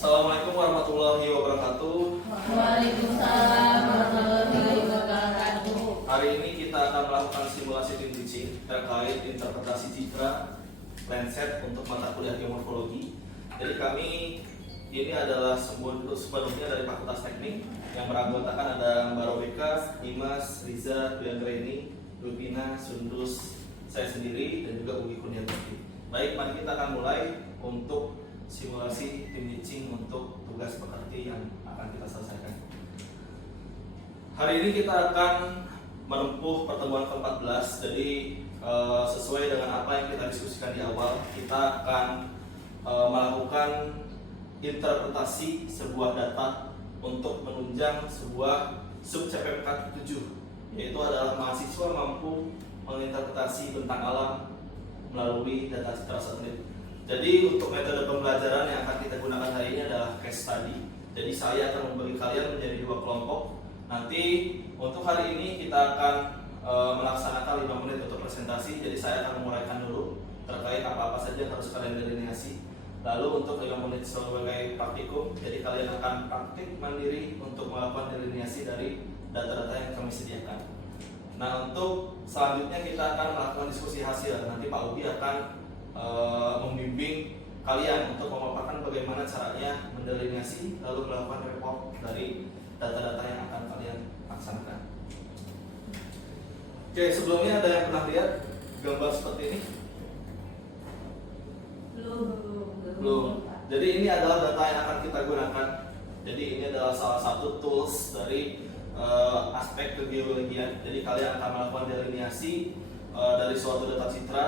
Assalamualaikum warahmatullahi wabarakatuh. Waalaikumsalam warahmatullahi wabarakatuh. Hari ini kita akan melakukan simulasi tim teaching terkait interpretasi citra Landsat untuk mata kuliah geomorfologi. Jadi kami ini adalah sepenuhnya dari Fakultas Teknik yang beranggotakan ada Mbak Robeka, Dimas, Riza, Biangreni, Lupina, Sundus, saya sendiri dan juga Ugi Kurniawati. Baik, mari kita akan mulai untuk simulasi tim teaching untuk tugas pekerti yang akan kita selesaikan. Hari ini kita akan menempuh pertemuan ke-14. Jadi sesuai dengan apa yang kita diskusikan di awal, kita akan melakukan interpretasi sebuah data untuk menunjang sebuah sub CPMK 7, yaitu adalah mahasiswa mampu menginterpretasi bentang alam melalui data citra satelit. Jadi untuk metode pembelajaran yang akan kita gunakan hari ini adalah case study. Jadi saya akan membagi kalian menjadi dua kelompok. Nanti untuk hari ini kita akan melaksanakan 5 menit untuk presentasi. Jadi saya akan menguraikan dulu terkait apa-apa saja yang harus kalian delineasi. Lalu untuk 5 menit sebagai praktikum, jadi kalian akan praktik mandiri untuk melakukan delineasi dari data-data yang kami sediakan. Nah, untuk selanjutnya kita akan melakukan diskusi hasil. Nanti Pak Ugi akan membimbing kalian untuk memaparkan bagaimana caranya mendelineasi lalu melakukan report dari data-data yang akan kalian laksanakan. Oke, sebelumnya ada yang pernah lihat gambar seperti ini? Belum. Jadi ini adalah data yang akan kita gunakan. Jadi ini adalah salah satu tools dari aspek kegeologian. Jadi kalian akan melakukan delineasi dari suatu data citra.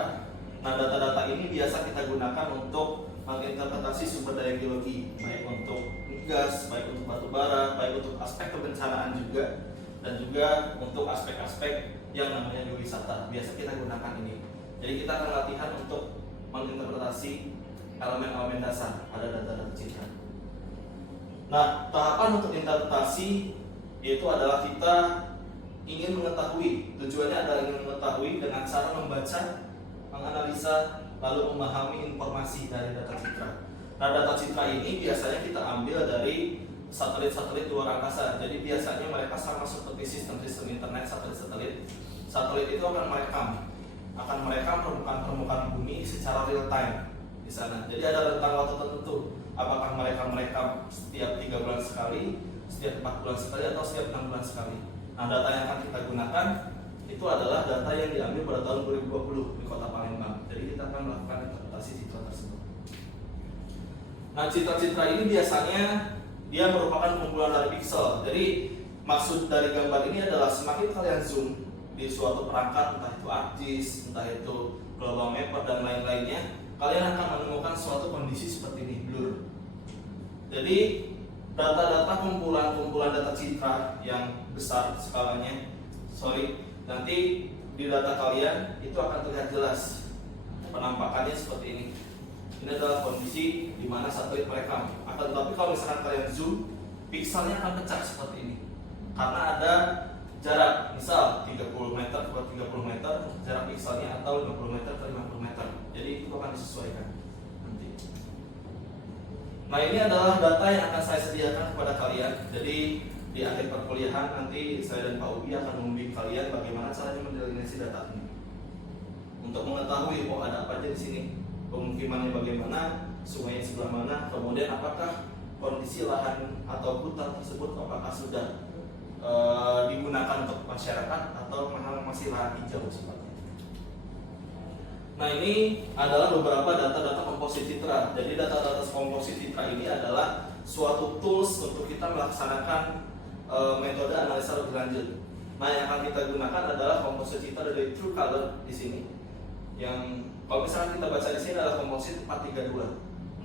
Nah, data-data ini biasa kita gunakan untuk menginterpretasi sumber daya geologi, baik untuk gas, baik untuk batu bara, baik untuk aspek kebencanaan juga, dan juga untuk aspek-aspek yang namanya geowisata. Biasa kita gunakan ini. Jadi kita akan latihan untuk menginterpretasi elemen-elemen dasar pada data-data citra. Nah, tahapan untuk interpretasi yaitu adalah kita ingin mengetahui, tujuannya adalah ingin mengetahui dengan cara membaca, menganalisa, lalu memahami informasi dari data citra. Nah, data citra ini biasanya kita ambil dari satelit-satelit luar angkasa. Jadi biasanya mereka sama seperti sistem-sistem internet satelit-satelit. Satelit itu akan merekam permukaan bumi secara real time di sana. Jadi ada rentang waktu tertentu. Apakah mereka merekam setiap 3 bulan sekali, setiap 4 bulan sekali, atau setiap 6 bulan sekali. Nah, data yang akan kita gunakan itu adalah data yang diambil pada tahun 2020 di Kota Palembang. Jadi kita akan melakukan interpretasi citra tersebut. Nah, citra-citra ini biasanya dia merupakan kumpulan dari piksel. Jadi maksud dari gambar ini adalah semakin kalian zoom di suatu perangkat, entah itu ArcGIS, entah itu Global Mapper dan lain-lainnya, kalian akan menemukan suatu kondisi seperti ini, blur. Jadi data-data kumpulan data citra yang besar skalanya, nanti di data kalian itu akan terlihat jelas penampakannya seperti ini. Ini adalah kondisi di mana satelit merekam. Akan tetapi kalau misalkan kalian zoom, pikselnya akan pecah seperti ini. Karena ada jarak, misal 30 meter ke 30 meter jarak pikselnya, atau 50 meter ke 50 meter. Jadi itu akan disesuaikan nanti. Nah, ini adalah data yang akan saya sediakan kepada kalian. Jadi di akhir perkuliahan nanti saya dan Pak Ugi akan membimbing kalian bagaimana caranya mendelineasi data ini. Untuk mengetahui ada apa aja di sini, pemukimannya bagaimana, sungainya sebelah mana, kemudian apakah kondisi lahan atau hutan tersebut apakah sudah digunakan untuk masyarakat atau masih lahan hijau seperti itu. Nah, ini adalah beberapa data-data komposit citra. Jadi data-data komposit citra ini adalah suatu tools untuk kita melaksanakan metode analisa lebih lanjut. Nah, yang akan kita gunakan adalah komposit citra dari TrueColor di sini. Yang kalau misalnya kita baca di sini adalah komposit 432.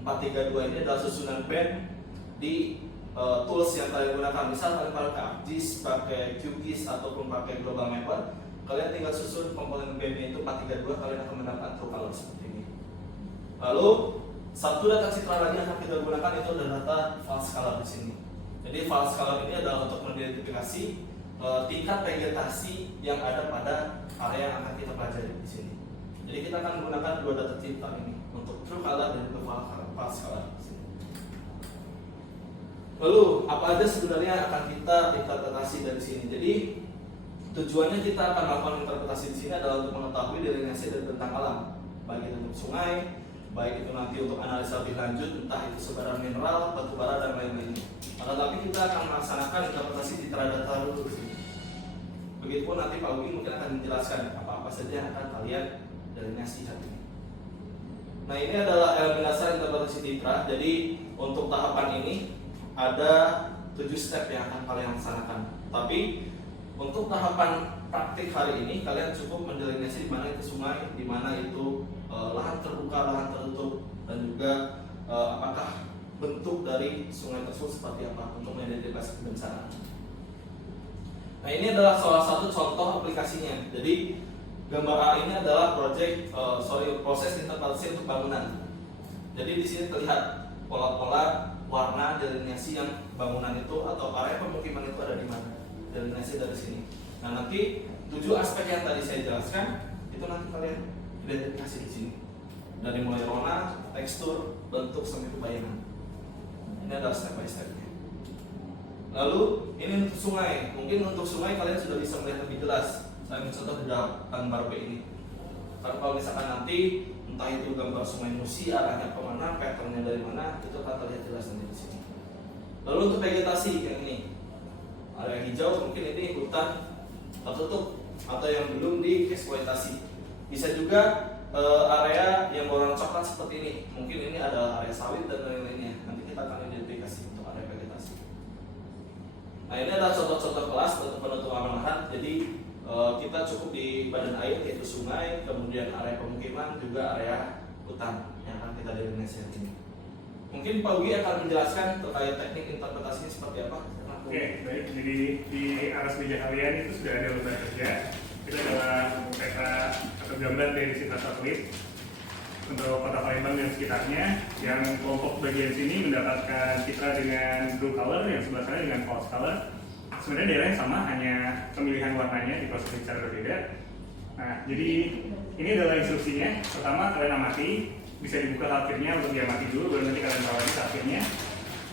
432 ini adalah susunan band di tools yang kalian gunakan. Misal kalian pakai ArcGIS, pakai QGIS ataupun pakai Global Mapper, kalian tinggal susun komponen bandnya itu 432, kalian akan mendapatkan TrueColor seperti ini. Lalu satu data citra lagi yang akan kita gunakan itu adalah data file scalar di sini. Jadi file scalar ini adalah untuk mengidentifikasi tingkat vegetasi yang ada pada area yang akan kita pelajari di sini. Jadi kita akan menggunakan dua data citra ini untuk TrueColor dan juga file scalar di sini. Lalu apa aja sebenarnya yang akan kita interpretasi dari sini? Jadi tujuannya kita akan melakukan interpretasi di sini adalah untuk mengetahui delineasi dari bentang alam, baik itu untuk sungai, baik itu nanti untuk analisa lebih lanjut, entah itu sebaran mineral, batu bara dan lain-lainnya. Maka tapi kita akan melaksanakan interpretasi di data dulu di sini. Begitupun nanti Pak Ugi mungkin akan menjelaskan apa-apa saja yang akan kalian delineasi hari ini. Nah, ini adalah elemen dasar interpretasi citra. Jadi untuk tahapan ini ada 7 step yang akan kalian laksanakan. Tapi untuk tahapan praktik hari ini kalian cukup mendelineasi di mana itu sungai, di mana itu lahan terbuka, lahan tertutup, dan juga apakah bentuk dari sungai tersebut seperti apa untuk mengidentifikasi kebencanaan. Nah, ini adalah salah satu contoh aplikasinya. Jadi gambar A ini adalah proses interpretasi untuk bangunan. Jadi di sini terlihat pola-pola warna delineasi yang bangunan itu atau area pemukiman itu ada di mana. Delineasi dari sini. Nah, nanti 7 aspek yang tadi saya jelaskan itu nanti kalian identifikasi di sini. Dari mulai warna, tekstur, bentuk sampai ke bayangan. Ini adalah step by stepnya. Lalu ini untuk sungai. Mungkin untuk sungai kalian sudah bisa melihat lebih jelas. Saya mencontoh di gambar B ini. Karena kalau misalkan nanti entah itu gambar sungai Musi arahnya kemana, patternnya dari mana, itu akan terlihat jelas nanti di sini. Lalu untuk vegetasi yang ini, area hijau mungkin ini hutan tertutup atau yang belum dieksploitasi. Bisa juga area yang berwarna coklat seperti ini. Mungkin ini adalah area sawit dan lain-lainnya. Nanti kita akan identifikasi untuk area vegetasi. Nah, ini adalah contoh-contoh kelas untuk penutupan lahan. Jadi kita cukup di badan air yaitu sungai, kemudian area pemukiman, juga area hutan yang akan kita delineasi ini. Mungkin Pak Ugi akan menjelaskan terkait teknik interpretasinya seperti apa. Oke, baik. Jadi di aras meja kalian itu sudah ada lembar kerja. Itu adalah peta atau gambar dari citra satelit untuk kota Palembang dan sekitarnya. Yang kelompok bagian sini mendapatkan citra dengan blue color, yang sebelah sana dengan false color. Sebenarnya daerahnya sama, hanya pemilihan warnanya diproses secara berbeda. Nah, jadi ini adalah instruksinya. Pertama, kalian amati, bisa dibuka tabirnya untuk diamati dulu, baru nanti kalian bawain tabirnya.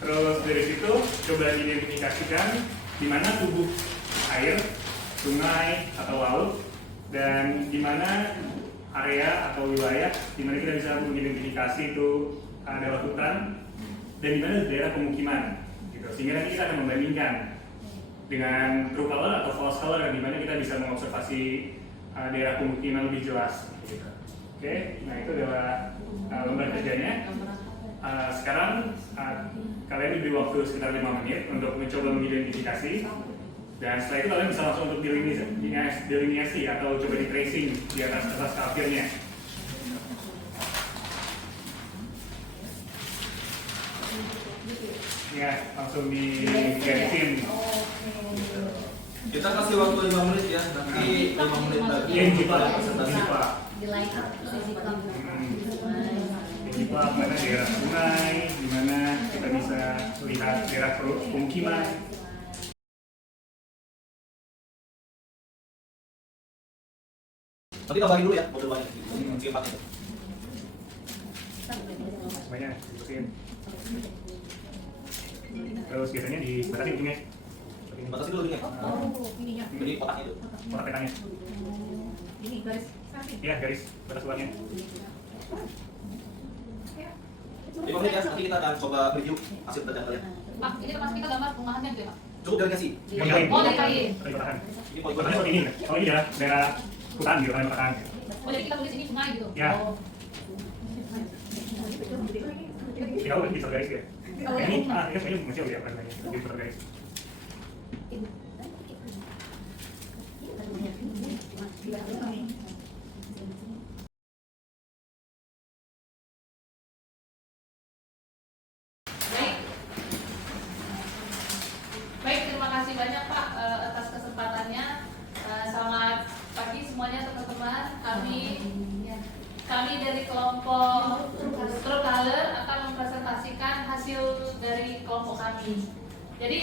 Terus dari situ coba identifikasikan di mana tubuh air, sungai atau laut, dan di mana area atau wilayah di mana kita bisa mengidentifikasi itu adalah hutan dan di mana daerah pemukiman. Gitu. Sehingga nanti kita akan membandingkan dengan true color atau false color di mana kita bisa mengobservasi daerah pemukiman lebih jelas. Gitu. Oke, nah itu adalah lembar kerjanya. Sekarang kalian diberi waktu sekitar 5 menit untuk mencoba mengidentifikasi, dan setelah itu kalian bisa langsung untuk delineasi atau coba di tracing di atas kertas tabirnya. Ya, langsung digarisin. Kita kasih waktu 5 menit ya, nanti 5 menit lagi Jipa. Di line up, Jipa mana daerah sungai, di mana kita bisa lihat daerah pemukiman. Nanti tambahin dulu ya, model banyak. Mungkin 4 itu. Semuanya dibersihin. Terus biasanya dibatasi ujungnya. Batasi dulu ininya. ininya. Jadi kotaknya itu. Kotak petanya. Ini garis samping. Iya, garis batas luarnya. 5 menit ya, nanti kita akan coba review hasil kerja kalian. Pak, ini termasuk kita gambar rumahannya gitu ya, Pak? Cukup delineasi. Oh, dari kain. Dari kotakan. Ini Kotaknya poin-poin seperti ini. Kalau ini daerah hutan gitu, kan kotakan. Oh, jadi kita tulis ini sungai gitu? Ya. Oh. Ya, udah bisa garis ya. Ini sebenarnya masih ya namanya. Jadi putar garis. Baik, terima kasih banyak Pak atas kesempatannya. Selamat pagi semuanya teman-teman. Kami dari kelompok True Color akan mempresentasikan hasil dari kelompok kami. Jadi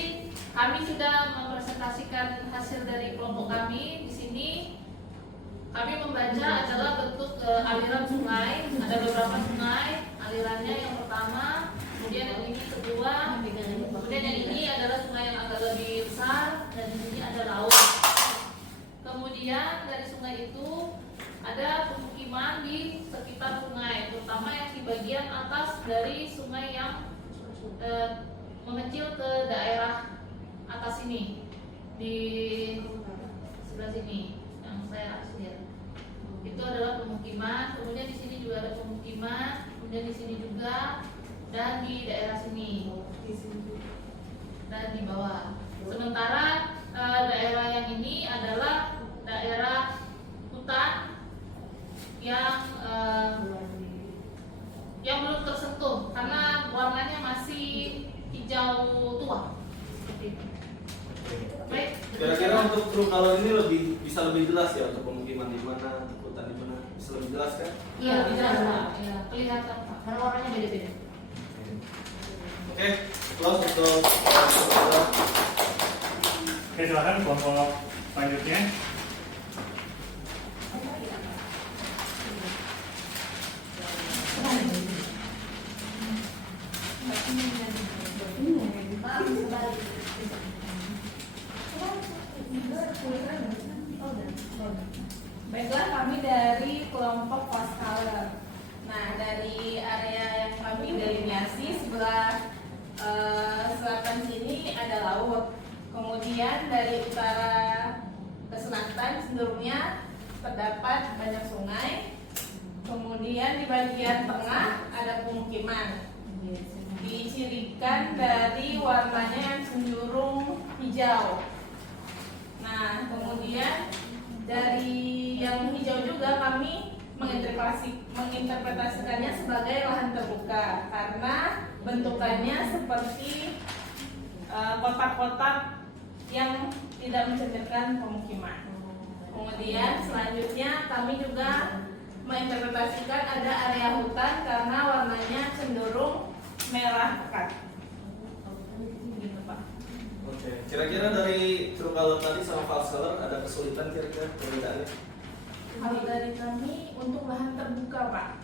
kami sudah mempresentasikan hasil dari kelompok kami. Di sini kami membaca adalah bentuk aliran sungai. Ada beberapa sungai. Alirannya yang pertama kemudian yang ini kedua, kemudian yang ini adalah sungai yang agak lebih besar, dan di sini ada laut. Kemudian dari sungai itu ada pemukiman di sekitar sungai, terutama yang di bagian atas dari sungai yang mengecil ke daerah atas ini, di sebelah sini yang saya lihat. Itu adalah pemukiman. Kemudian di sini juga ada pemukiman, kemudian di sini juga, dan di daerah sini, dan di bawah. Sementara daerah yang ini adalah daerah hutan yang belum tersentuh karena warnanya masih hijau tua seperti itu. Baik. Kira-kira untuk true color ini bisa lebih jelas ya untuk pemukiman di mana, untuk hutan di mana, bisa lebih jelas kan? Iya, jelas Pak. Iya, kelihatan Pak. Karena warnanya beda-beda. Oke, close untuk Oke, silakan kelompok selanjutnya. Baiklah, kami dari kelompok False Color. Nah, dari area yang kami delineasi sebelah selatan sini ada laut. Kemudian dari utara ke selatan cenderungnya terdapat banyak sungai. Kemudian di bagian tengah ada pemukiman. Dicirikan dari warnanya yang cenderung hijau. Nah, kemudian dari yang hijau juga kami menginterpretasikannya sebagai lahan terbuka karena bentukannya seperti kotak-kotak yang tidak mencerminkan pemukiman. Kemudian selanjutnya kami juga menginterpretasikan ada area hutan karena warnanya cenderung merah pekat. Gitu, Pak. Oke, kira-kira dari true color tadi sama false color ada kesulitan kira-kira perbedaannya? Kalau dari kami untuk lahan terbuka, Pak,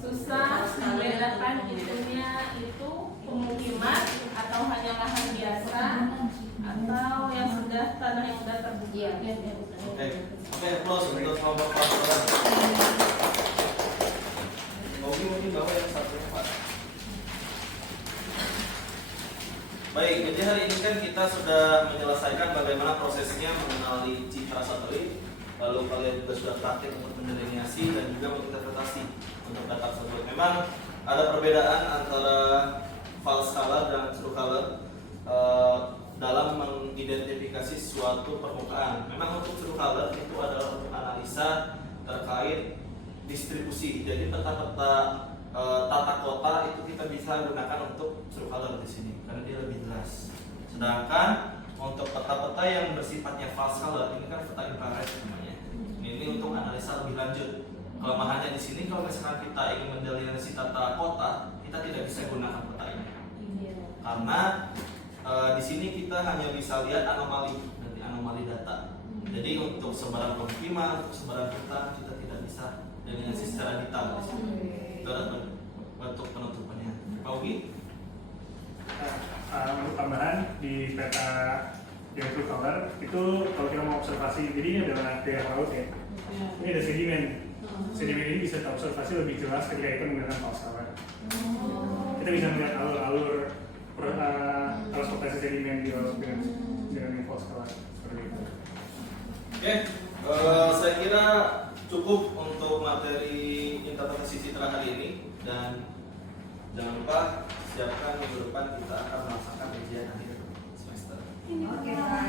susah membedakan itunya itu pemukiman atau hanya lahan biasa atau yang sudah tanah yang sudah terbuka. Oke, close untuk kelompok false color. Mungkin bawa yang satunya Pak. Baik, jadi hari ini kan kita sudah menyelesaikan bagaimana prosesnya mengenali citra satelit. Lalu kalian juga sudah praktik untuk mendelineasi dan juga menginterpretasi untuk data tersebut. Memang ada perbedaan antara false color dan true color dalam mengidentifikasi suatu permukaan. Memang untuk true color itu adalah untuk analisa terkait distribusi. Jadi peta-peta tata kota itu kita bisa gunakan untuk true color di sini karena dia lebih jelas. Sedangkan untuk peta-peta yang bersifatnya false color ini kan peta infrared namanya. Ini untuk analisa lebih lanjut. Kelemahannya di sini kalau misalkan kita ingin mendelineasi tata kota, kita tidak bisa gunakan peta ini. Karena di sini kita hanya bisa lihat anomali, nanti anomali data. Jadi untuk sebaran pemukiman, untuk sebaran hutan kita tidak bisa delineasi secara detail di sini. Itu adalah bentuk penutupannya. Pak Ugi? Untuk tambahan di peta yang true color itu kalau kita mau observasi, jadi ini adalah daerah laut ya. Ini ada sedimen. Sedimen ini bisa terobservasi lebih jelas ketika kita menggunakan false color. Kita bisa melihat alur-alur transportasi sedimen di laut dengan false color seperti itu. Oke, saya kira cukup untuk materi interpretasi citra hari ini dan jangan lupa siapkan minggu depan kita akan melaksanakan ujian akhir semester. Oke, Pak.